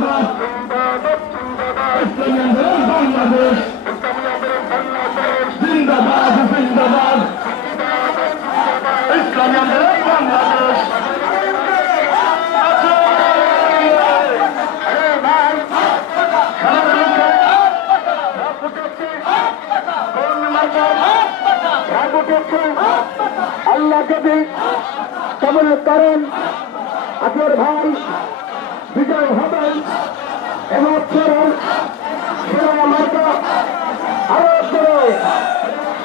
জিন্দাবাদ ইসলামী আন্দোলন বাংলাদেশ জিন্দাবাদ জিন্দাবাদ ইসলামী আন্দোলন বাংলাদেশ আল্লাহ যদি কেমন করেন আপনার ভাই বিজয় হবেন এবং আরো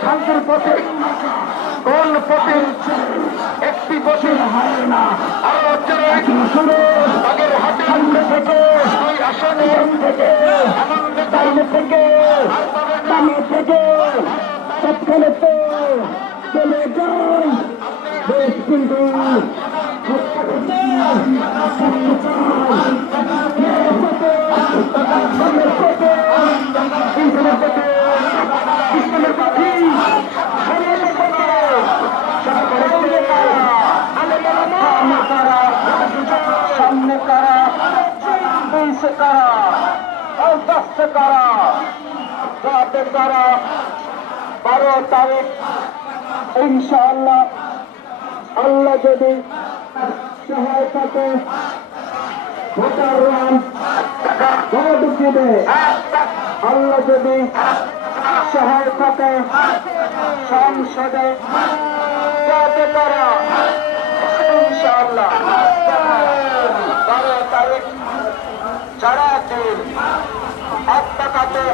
শান্তির পথে কোন পথে একটি পথে হারে না আরো আগের হাতে থেকে দুই আসনে থেকে আনন্দ থেকে থেকে সবখানে তো চলে যাই দেশ কিন্তু সামনে কারা 20 কারা 10 কারা রাতে কারা 12 তারিখ ইনশাআল্লাহ আল্লাহ যদি সহায়তাকে ভোটাররা ভোট দিবে আল্লাহ যদি সহায়তাকে সংসদে যাতে তারা ইনশাআল্লাহ 12 তারিখ সারা দিন আত্মাকাতে